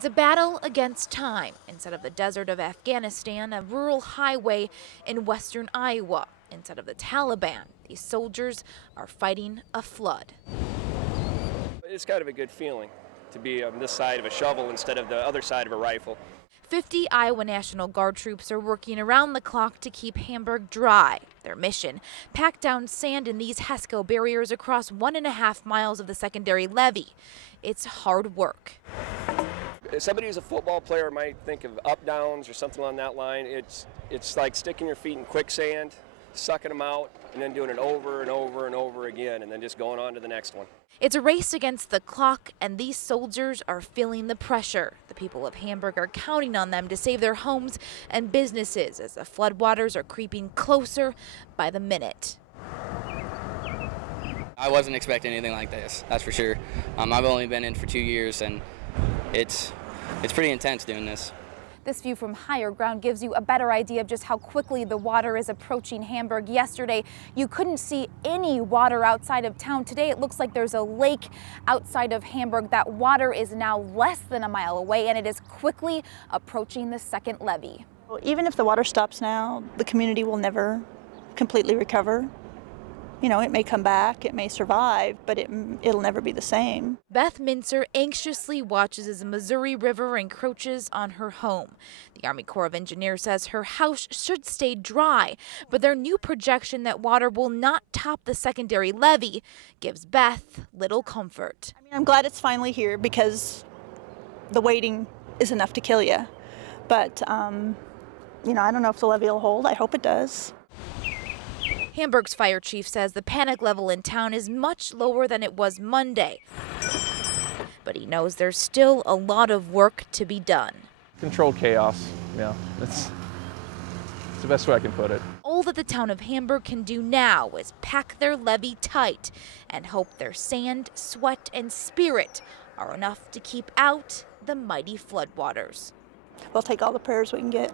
It's a battle against time. Instead of the desert of Afghanistan, a rural highway in western Iowa. Instead of the Taliban, these soldiers are fighting a flood. It's kind of a good feeling to be on this side of a shovel instead of the other side of a rifle. 50 Iowa National Guard troops are working around the clock to keep Hamburg dry. Their mission, pack down sand in these HESCO barriers across 1.5 miles of the secondary levee. It's hard work. Somebody who's a football player might think of up downs or something on that line. It's like sticking your feet in quicksand, sucking them out, and then doing it over and over and over again, and then just going on to the next one. It's a race against the clock, and these soldiers are feeling the pressure. The people of Hamburg are counting on them to save their homes and businesses as the floodwaters are creeping closer by the minute. I wasn't expecting anything like this, that's for sure. I've only been in for 2 years, and it's pretty intense doing this. This view from higher ground gives you a better idea of just how quickly the water is approaching Hamburg. Yesterday, you couldn't see any water outside of town. Today, it looks like there's a lake outside of Hamburg. That water is now less than a mile away, and it is quickly approaching the second levee. Well, even if the water stops now, the community will never completely recover. You know, it may come back, it may survive, but it'll never be the same. Beth Mincer anxiously watches as the Missouri River encroaches on her home. The Army Corps of Engineers says her house should stay dry, but their new projection that water will not top the secondary levee gives Beth little comfort. I'm glad it's finally here because the waiting is enough to kill you. But, you know, I don't know if the levee will hold. I hope it does. Hamburg's fire chief says the panic level in town is much lower than it was Monday. But he knows there's still a lot of work to be done. Controlled chaos, yeah, that's the best way I can put it. All that the town of Hamburg can do now is pack their levee tight and hope their sand, sweat, and spirit are enough to keep out the mighty floodwaters. We'll take all the prayers we can get.